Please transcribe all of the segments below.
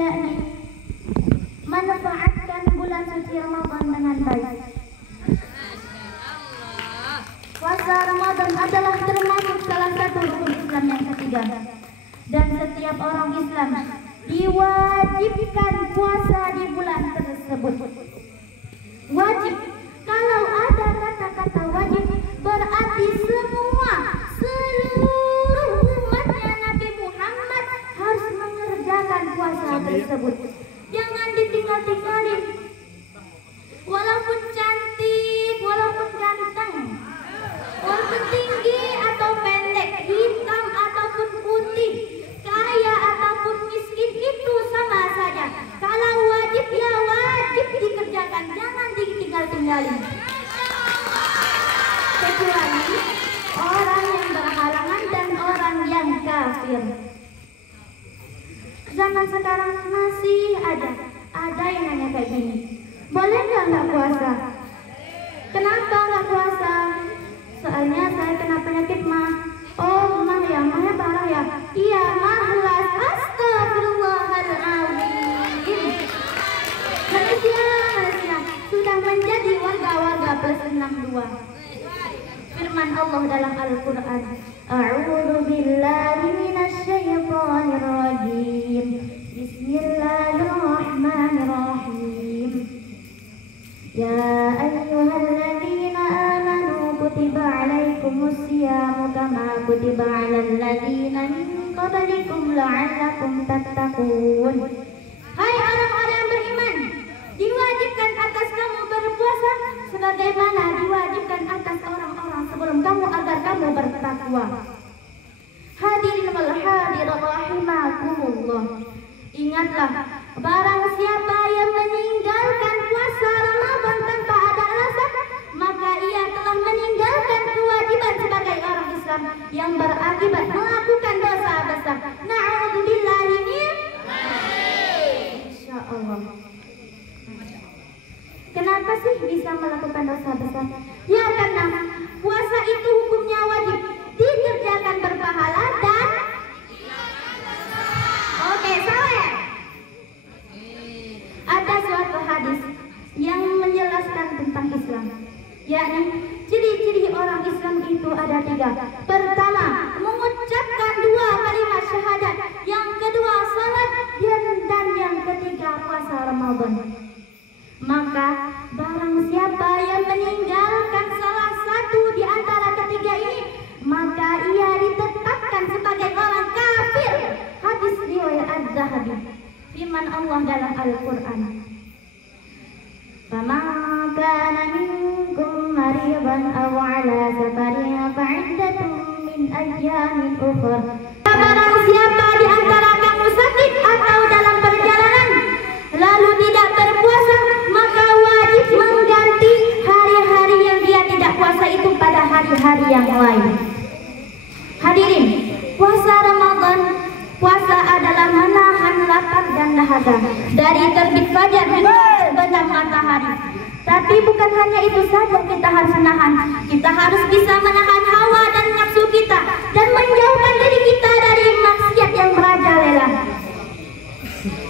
yakni manfaatkan bulan suci Ramadan dengan baik. Puasa Ramadan adalah termasuk salah satu rukun Islam yang ketiga, dan setiap orang Islam diwajibkan puasa di bulan tersebut. Wajib, kalau ada kata-kata wajib, berarti seluruh umatnya Nabi Muhammad harus mengerjakan puasa tersebut. Jangan ditinggal-tinggalin. Walaupun cantik, walaupun ganteng, walaupun tinggi atau pendek, hitam ataupun putih, kaya ataupun miskin, itu sama saja. Kalau wajib ya wajib dikerjakan, jangan ditinggal-tinggalin. Kecuali orang yang berhalangan dan orang yang kafir. Zaman sekarang masih ada yang nanya kayak gini, boleh nggak puasa? Kenapa nggak puasa? Soalnya saya kena penyakit mah. Oh mah ya, mahnya parah ya? Iya mahlas. Astagfirullahaladzim. Manusia sudah menjadi warga-warga plus 62. Firman Allah dalam Al-Quran, A'udzu billahi minasyaitonir rajim. Bismillahirrahmanirrahim. Ya ayyuhalladzina amanu kutiba alaikumus syiyamu kama kutiba alal ladzina min qablikum la'allakum tattaqun. Hai orang-orang yang beriman, diwajibkan atas kamu berpuasa sebagaimana diwajibkan atas orang-orang sebelum kamu agar kamu bertakwa. Hadirin wal hadirat rahimakumullah. Ingatlah, barang siapa yang meninggalkan puasa Ramadan tanpa ada alasan, maka ia telah meninggalkan kewajiban sebagai orang Islam yang berakibat melakukan dosa besar. Na'udzubillahi min. Insyaallah. Kenapa sih bisa melakukan dosa besar? Ya karena puasa itu hukumnya wajib, dikerjakan berpahala dan salah. Ada suatu hadis yang menjelaskan tentang Islam, yakni ciri-ciri orang Islam itu ada 3. Pertama, mengucapkan 2 kalimat syahadat. Yang kedua, salat, dan yang ketiga, puasa Ramadan. Maka barang siapa yang meninggalkan salah satu di antara ketiga ini, maka ia ditetapkan sebagai orang kafir. Hadis riwayat Az-Zahabi. Firman Allah dalam Al-Quran, "Faman kana minkum maridan aw ala safarin fa'iddatun min ayyamin ukhra." Barang siapa di antara kamu sakit atau dalam perjalanan lalu tidak berpuasa, maka wajib mengganti hari-hari yang dia tidak puasa itu pada hari-hari yang lain. Hadirin, puasa Ramadan, puasa adalah menahan lapar dan dahaga dari terbit fajar hingga terbenam matahari. Tapi bukan hanya itu saja kita harus menahan, kita harus bisa menahan hawa dan nafsu kita dan menjauhkan diri kita dari maksiat yang merajalela.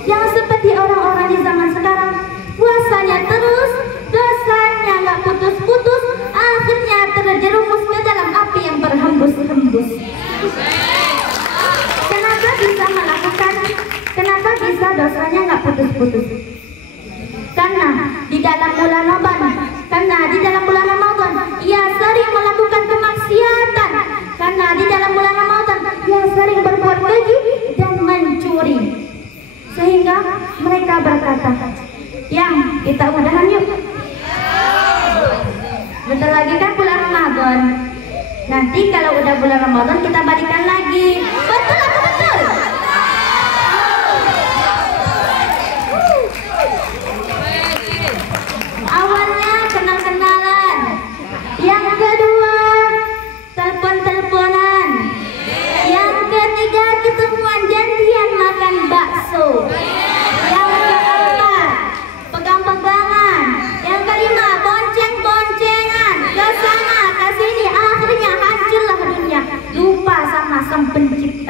Yang seperti orang-orang di zaman sekarang, puasanya terus, dosanya nggak putus-putus, akhirnya terjerumus ke dalam api yang berhembus-hembus. Kenapa bisa melakukan? Kenapa bisa dosanya nggak putus-putus? Karena di dalam bulan Ramadan, ia sering melakukan kemaksiatan. Karena di dalam bulan Ramadan, ia sering berbuat keji dan mencuri. Sehingga mereka berkata, "Yang kita udahan yuk. Bentar lagi kan bulan Ramadan. Nanti kalau udah bulan Ramadan kita balikan lagi." Betul atau betul? Awalnya kenal-kenalan, yang kedua telepon-teleponan, yang ketiga ketemuan janjian makan bakso, yang keempat pegang-pegangan, yang kelima bonceng-boncengan, ke sana ke sini, akhirnya hancurlah dunia, lupa sama sang pencipta.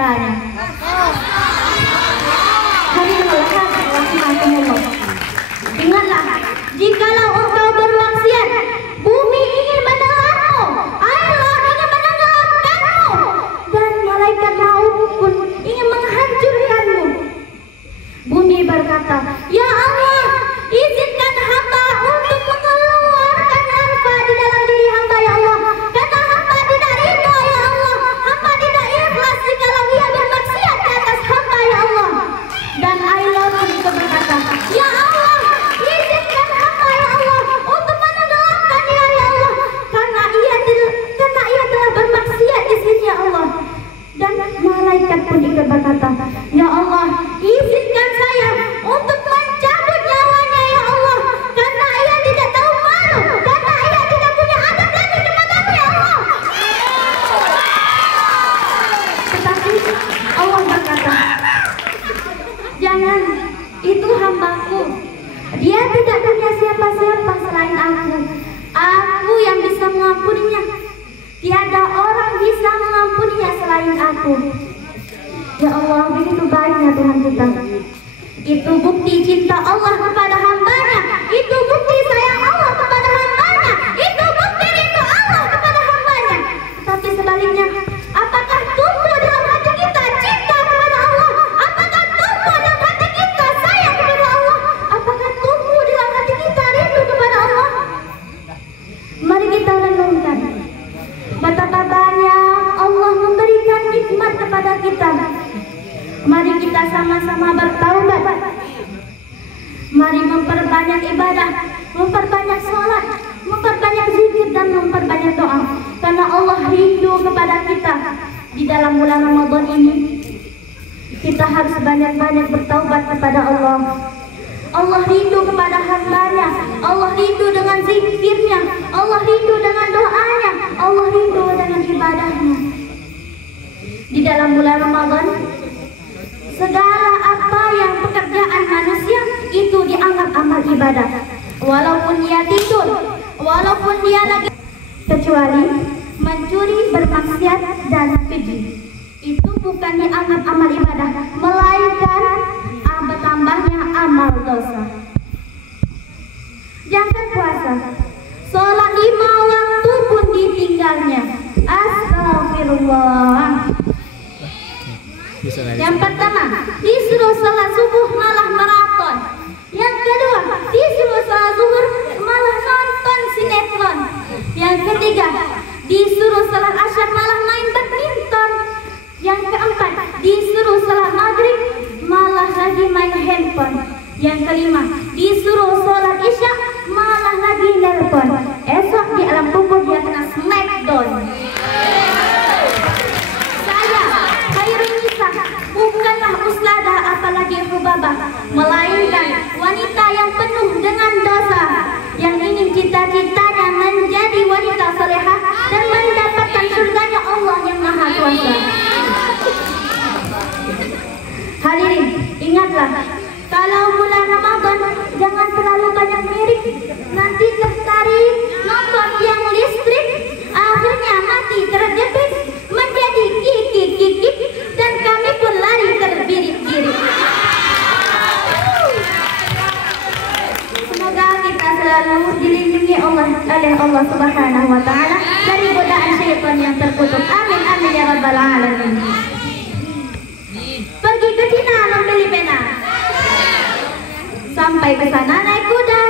banyak doa, karena Allah rindu kepada kita. Di dalam bulan Ramadan ini kita harus banyak-banyak bertaubat kepada Allah. Allah rindu kepada hambanya, Allah rindu dengan zikirnya, Allah rindu dengan doanya, Allah rindu dengan ibadahnya. Di dalam bulan Ramadan, segala apa yang pekerjaan manusia itu dianggap amal ibadah. Walaupun dia tidur, walaupun dia lagi, kecuali mencuri, bermaksiat, dan keji, itu bukan dianggap amal ibadah, melainkan bertambahnya amal dosa. Jangan puasa, sholat 5 waktu pun ditinggalnya. Astagfirullah. Yang pertama, disuruh sholat subuh malah maraton. Yang kedua, disuruh sholat zuhur malah nonton sinetron. Yang ketiga, disuruh sholat asyar malah main badminton. Yang keempat, disuruh sholat maghrib malah lagi main handphone. Yang kelima, disuruh sholat isya malah lagi nelpon. Esok di alam kubur dia kena smackdown. Saya Khairul Nisa bukanlah ustadzah apalagi khubabah, melainkan wanita yang penuh dengan dosa, yang ingin cita-citanya menjadi wanita salehah dan mendapatkan surganya Allah yang Maha Kuasa. Hadirin, ingatlah, kalau bulan Ramadan jangan terlalu banyak miring, nanti tertarik nonton yang listrik, akhirnya mati terjepit menjadi kikik-kikik, dan kami pun lari terbirik-birik. Semoga kita selalu dilindungi oleh Allah Subhanahu wa Ta'ala dari godaan syaitan yang terkutuk. Amin amin ya rabbal alamin. Pergi ke Cina membeli pena, sampai ke sana naik kuda.